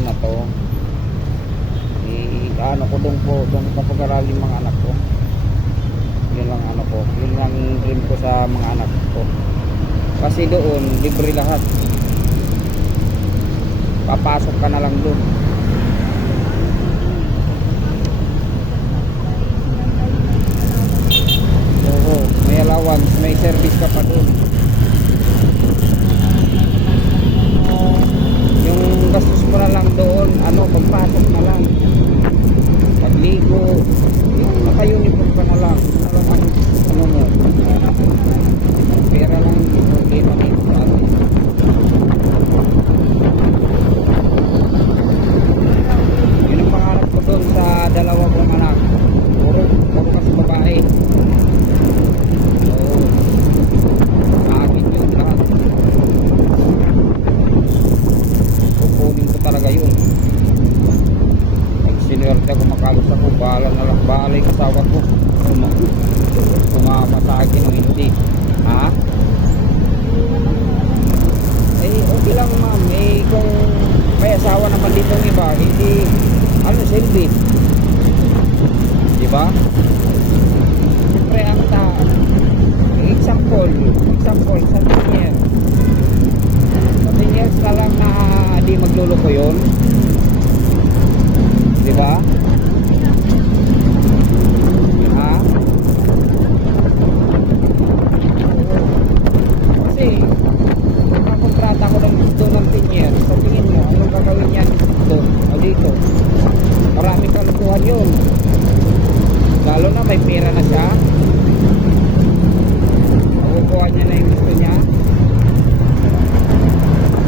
araw na to, ano ko doon papag-aralin mga anak ko. Yun lang ano ko, yun lang dream ko sa mga anak ko. Kasi doon libre lahat, papasok ka na lang doon. Oo, may allowance, may service ka pa doon. Yung gastos mo na lang doon, ano, pagpasok na lang, pagligo, yung naka-uniform ka na lang, ano mo, pera lang yung problema nito sa atin. Yun ang pangarap ko doon sa dalawa kong anak, puro kasi babae. So sa akin yun lahat, kukunin ko talaga yun. Pag sinuwerte ako makalos ako, bahala na lang, bahala yung asawa ko kumama sa akin o hindi. Ha? Eh okay lang ma'am, eh kung may asawa naman dito ng iba, hindi ano silbi, diba? Siyempre ang example sa 10 years, sa 10 years ka lang na di magluloko yun, diba? Ha? Kasi kontrata ko ng gusto ng 10 years, sa tingin mo anong gagawin yan doon o dito? Maraming kalukuhan yun, lalo na may pera na siya.